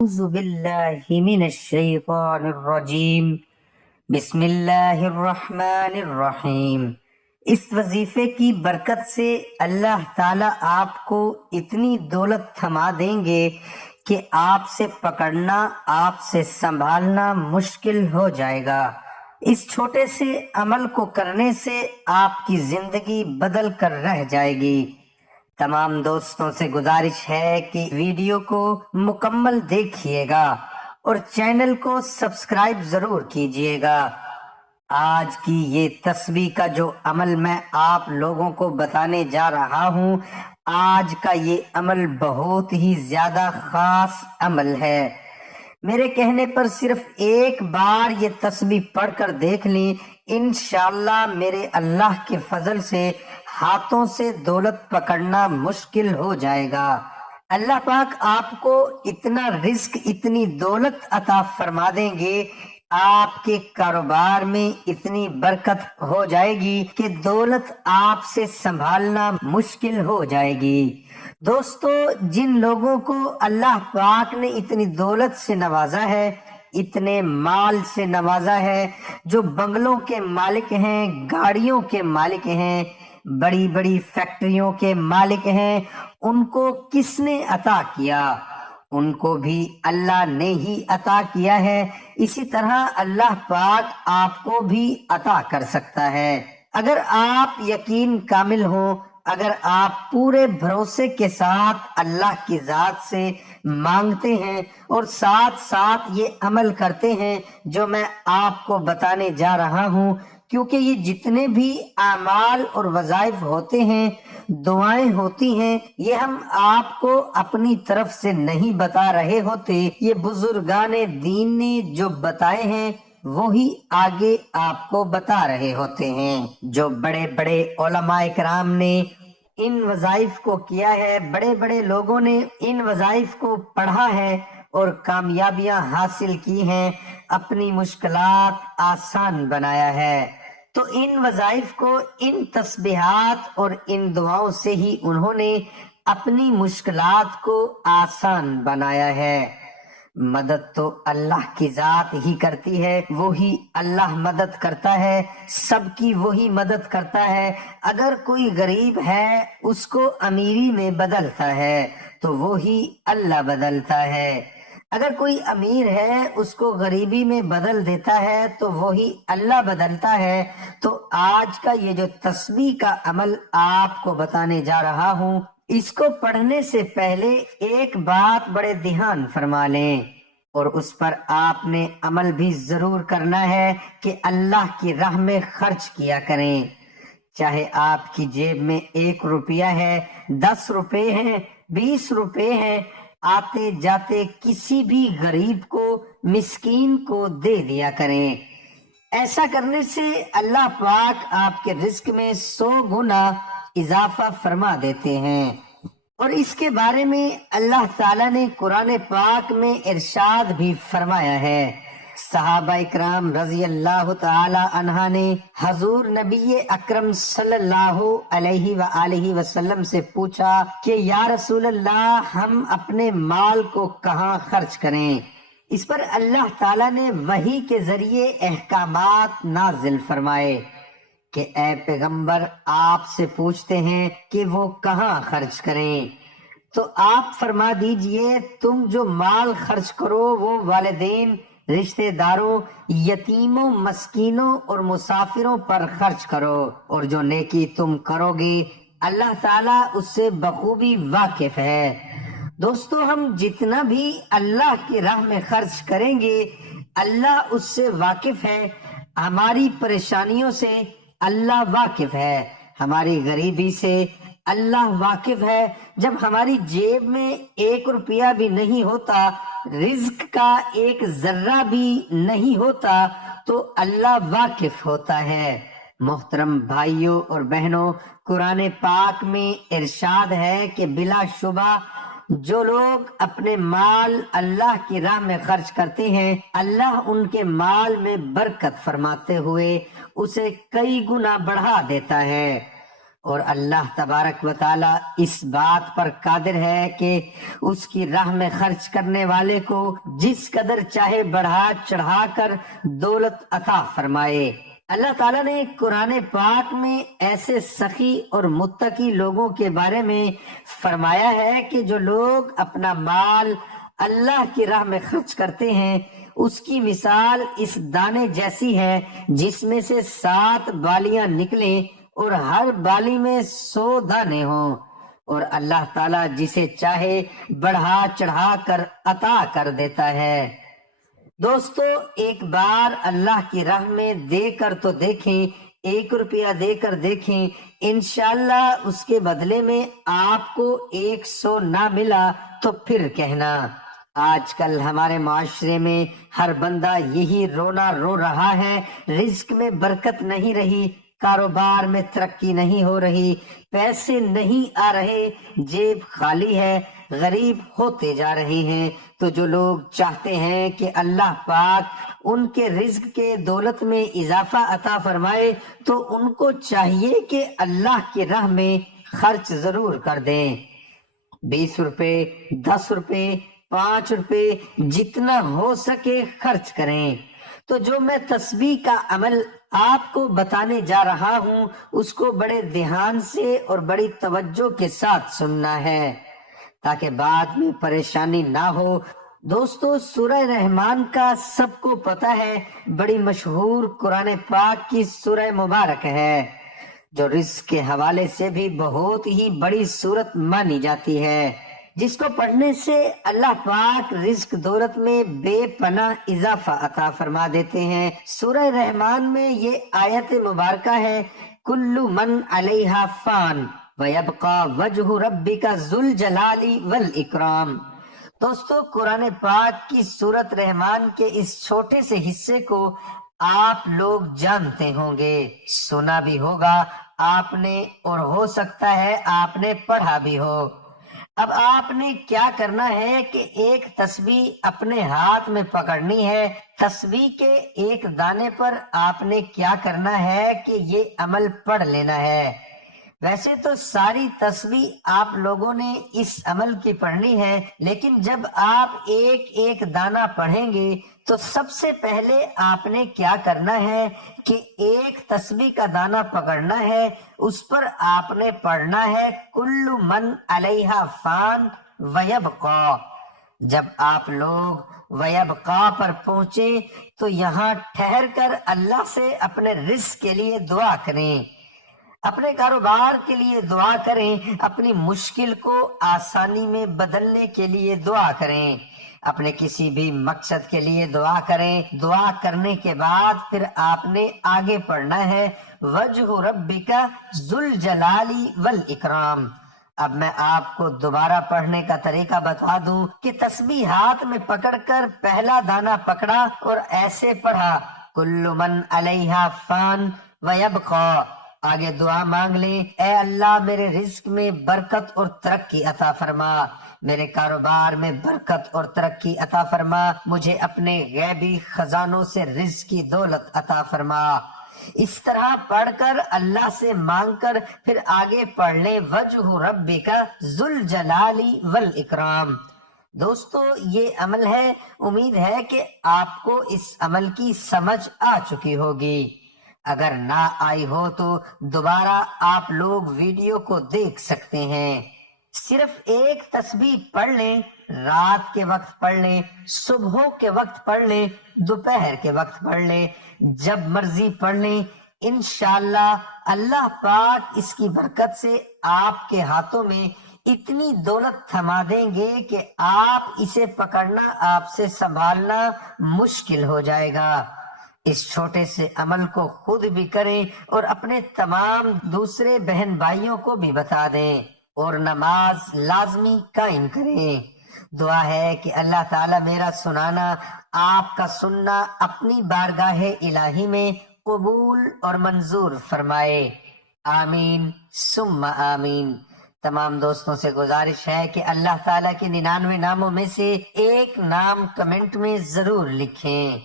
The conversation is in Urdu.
أعوذ بالله من الشيطان الرجیم بسم اللہ الرحمن الرحیم۔ اس وظیفے کی برکت سے اللہ تعالیٰ آپ کو اتنی دولت تھما دیں گے کہ آپ سے پکڑنا، آپ سے سنبھالنا مشکل ہو جائے گا۔ اس چھوٹے سے عمل کو کرنے سے آپ کی زندگی بدل کر رہ جائے گی۔ تمام دوستوں سے گزارش ہے کہ ویڈیو کو مکمل دیکھیے گا اور چینل کو سبسکرائب ضرور کیجیے گا۔ آج کی یہ تسبیح کا جو عمل میں آپ لوگوں کو بتانے جا رہا ہوں، آج کا یہ عمل بہت ہی زیادہ خاص عمل ہے۔ میرے کہنے پر صرف ایک بار یہ تسبیح پڑھ کر دیکھ لیں، انشاءاللہ میرے اللہ کے فضل سے ہاتھوں سے دولت پکڑنا مشکل ہو جائے گا۔ اللہ پاک آپ کو اتنا رزق، اتنی دولت عطا فرما دیں گے، آپ کے کاروبار میں اتنی برکت ہو جائے گی کہ دولت آپ سے سنبھالنا مشکل ہو جائے گی۔ دوستو، جن لوگوں کو اللہ پاک نے اتنی دولت سے نوازا ہے، اتنے مال سے نوازا ہے، جو بنگلوں کے مالک ہیں، گاڑیوں کے مالک ہیں، بڑی بڑی فیکٹریوں کے مالک ہیں، ان کو کس نے عطا کیا؟ ان کو بھی اللہ نے ہی عطا کیا ہے۔ اسی طرح اللہ پاک آپ کو بھی عطا کر سکتا ہے۔ اگر آپ یقین کامل ہوں، اگر آپ پورے بھروسے کے ساتھ اللہ کی ذات سے مانگتے ہیں اور ساتھ ساتھ یہ عمل کرتے ہیں جو میں آپ کو بتانے جا رہا ہوں، کیونکہ یہ جتنے بھی اعمال اور وظائف ہوتے ہیں، دعائیں ہوتی ہیں، یہ ہم آپ کو اپنی طرف سے نہیں بتا رہے ہوتے، یہ بزرگان دین نے جو بتائے ہیں وہی آگے آپ کو بتا رہے ہوتے ہیں۔ جو بڑے بڑے علماء کرام نے ان وظائف کو کیا ہے، بڑے بڑے لوگوں نے ان وظائف کو پڑھا ہے اور کامیابیاں حاصل کی ہیں، اپنی مشکلات آسان بنایا ہے، تو ان وظائف کو، ان تسبیحات اور ان دعاؤں سے ہی انہوں نے اپنی مشکلات کو آسان بنایا ہے۔ مدد تو اللہ کی ذات ہی کرتی ہے، وہی اللہ مدد کرتا ہے، سب کی وہی مدد کرتا ہے۔ اگر کوئی غریب ہے اس کو امیری میں بدلتا ہے تو وہی اللہ بدلتا ہے، اگر کوئی امیر ہے اس کو غریبی میں بدل دیتا ہے تو وہی اللہ بدلتا ہے۔ تو آج کا یہ جو تسبیح کا عمل آپ کو بتانے جا رہا ہوں، اس کو پڑھنے سے پہلے ایک بات بڑے دھیان فرما لیں، اور اس پر آپ نے عمل بھی ضرور کرنا ہے کہ اللہ کی راہ میں خرچ کیا کریں۔ چاہے آپ کی جیب میں 1 روپیہ ہے، 10 روپے ہیں، 20 روپے ہیں، آتے جاتے کسی بھی غریب کو، مسکین کو دے دیا کریں۔ ایسا کرنے سے اللہ پاک آپ کے رزق میں 100 گنا اضافہ فرما دیتے ہیں۔ اور اس کے بارے میں اللہ تعالیٰ نے قرآن پاک میں ارشاد بھی فرمایا ہے۔ صحابہ اکرام رضی اللہ تعالی عنہ نے حضور نبی اکرم صلی اللہ علیہ وآلہ وسلم سے پوچھا کہ یا رسول اللہ، ہم اپنے مال کو کہاں خرچ کریں؟ اس پر اللہ تعالیٰ نے وحی کے ذریعے احکامات نازل فرمائے کہ اے پیغمبر، آپ سے پوچھتے ہیں کہ وہ کہاں خرچ کریں، تو آپ فرما دیجئے تم جو مال خرچ کرو وہ والدین، رشتہ داروں، یتیموں، مسکینوں اور مسافروں پر خرچ کرو، اور جو نیکی تم کرو گے اللہ تعالیٰ اس سے بخوبی واقف ہے۔ دوستو، ہم جتنا بھی اللہ کی راہ میں خرچ کریں گے اللہ اس سے واقف ہے، ہماری پریشانیوں سے اللہ واقف ہے، ہماری غریبی سے اللہ واقف ہے۔ جب ہماری جیب میں 1 روپیہ بھی نہیں ہوتا، رزق کا ایک ذرہ بھی نہیں ہوتا، تو اللہ واقف ہوتا ہے۔ محترم بھائیوں اور بہنوں، قرآن پاک میں ارشاد ہے کہ بلا شبہ جو لوگ اپنے مال اللہ کی راہ میں خرچ کرتے ہیں، اللہ ان کے مال میں برکت فرماتے ہوئے اسے کئی گنا بڑھا دیتا ہے۔ اور اللہ تبارک و تعالی اس بات پر قادر ہے کہ اس کی راہ میں خرچ کرنے والے کو جس قدر چاہے بڑھا چڑھا کر دولت عطا فرمائے۔ اللہ تعالیٰ نے قرآن پاک میں ایسے سخی اور متقی لوگوں کے بارے میں فرمایا ہے کہ جو لوگ اپنا مال اللہ کی راہ میں خرچ کرتے ہیں اس کی مثال اس دانے جیسی ہے جس میں سے 7 بالیاں نکلیں اور ہر بالی میں 100 دانے ہوں، اور اللہ تعالیٰ جسے چاہے بڑھا چڑھا کر عطا کر دیتا ہے۔ دوستو، ایک بار اللہ کی راہ میں دے کر تو دیکھیں، 1 روپیہ دے کر دیکھیں، انشاءاللہ اس کے بدلے میں آپ کو 100 نہ ملا تو پھر کہنا۔ آج کل ہمارے معاشرے میں ہر بندہ یہی رونا رو رہا ہے، رزق میں برکت نہیں رہی، کاروبار میں ترقی نہیں ہو رہی، پیسے نہیں آ رہے، جیب خالی ہے، غریب ہوتے جا رہے ہیں۔ تو جو لوگ چاہتے ہیں کہ اللہ پاک ان کے رزق کے دولت میں اضافہ عطا فرمائے تو ان کو چاہیے کہ اللہ کی راہ میں خرچ ضرور کر دیں۔ 20 روپے، 10 روپے، 5 روپے، جتنا ہو سکے خرچ کریں۔ تو جو میں تسبیح کا عمل آپ کو بتانے جا رہا ہوں اس کو بڑے دھیان سے اور بڑی توجہ کے ساتھ سننا ہے تاکہ بعد میں پریشانی نہ ہو۔ دوستو، سورہ رحمان کا سب کو پتہ ہے، بڑی مشہور قرآن پاک کی سورہ مبارک ہے جو رزق کے حوالے سے بھی بہت ہی بڑی سورت مانی جاتی ہے، جس کو پڑھنے سے اللہ پاک رزق دولت میں بے پناہ اضافہ عطا فرما دیتے ہیں۔ سورہ رحمان میں یہ آیت مبارکہ ہے، کل من علیہا فان وَيَبْقَى وَجْهُ رَبِّكَ ذُو الْجَلَالِ وَالْإِكْرَامِ۔ دوستو، قرآن پاک کی سورت رحمان کے اس چھوٹے سے حصے کو آپ لوگ جانتے ہوں گے، سنا بھی ہوگا آپ نے، اور ہو سکتا ہے آپ نے پڑھا بھی ہو۔ اب آپ نے کیا کرنا ہے کہ ایک تسبیح اپنے ہاتھ میں پکڑنی ہے۔ تسبیح کے ایک دانے پر آپ نے کیا کرنا ہے کہ یہ عمل پڑھ لینا ہے۔ ویسے تو ساری تسبیح آپ لوگوں نے اس عمل کی پڑھنی ہے، لیکن جب آپ ایک ایک دانہ پڑھیں گے تو سب سے پہلے آپ نے کیا کرنا ہے کہ ایک تسبیح کا دانہ پکڑنا ہے، اس پر آپ نے پڑھنا ہے کل من علیہا فان ویبقا۔ جب آپ لوگ ویبقا پر پہنچے تو یہاں ٹھہر کر اللہ سے اپنے رزق کے لیے دعا کریں، اپنے کاروبار کے لیے دعا کریں، اپنی مشکل کو آسانی میں بدلنے کے لیے دعا کریں، اپنے کسی بھی مقصد کے لیے دعا کریں۔ دعا کرنے کے بعد پھر آپ نے آگے پڑھنا ہے وجہ ربک ذو الجلال والاکرام۔ اب میں آپ کو دوبارہ پڑھنے کا طریقہ بتا دوں کہ تسبیح ہاتھ میں پکڑ کر پہلا دانہ پکڑا اور ایسے پڑھا کل من علیہا فان ویبقا۔ آگے دعا مانگ لیں، اے اللہ میرے رزق میں برکت اور ترقی عطا فرما، میرے کاروبار میں برکت اور ترقی عطا فرما، مجھے اپنے غیبی خزانوں سے رزق کی دولت عطا فرما۔ اس طرح پڑھ کر اللہ سے مانگ کر پھر آگے پڑھ لیں وجہ ربک ذو الجلال والاکرام۔ دوستو، یہ عمل ہے، امید ہے کہ آپ کو اس عمل کی سمجھ آ چکی ہوگی۔ اگر نہ آئی ہو تو دوبارہ آپ لوگ ویڈیو کو دیکھ سکتے ہیں۔ صرف ایک تسبیح پڑھ لیں، رات کے وقت پڑھ لیں، صبح کے وقت پڑھ لیں، دوپہر کے وقت پڑھ لیں، جب مرضی پڑھ لیں، انشاءاللہ اللہ پاک اس کی برکت سے آپ کے ہاتھوں میں اتنی دولت تھما دیں گے کہ آپ اسے پکڑنا، آپ سے سنبھالنا مشکل ہو جائے گا۔ اس چھوٹے سے عمل کو خود بھی کریں اور اپنے تمام دوسرے بہن بھائیوں کو بھی بتا دیں، اور نماز لازمی قائم کریں۔ دعا ہے کہ اللہ تعالیٰ میرا سنانا، آپ کا سننا اپنی بارگاہ الہی میں قبول اور منظور فرمائے، آمین ثم آمین۔ تمام دوستوں سے گزارش ہے کہ اللہ تعالیٰ کے 99 ناموں میں سے ایک نام کمنٹ میں ضرور لکھیں۔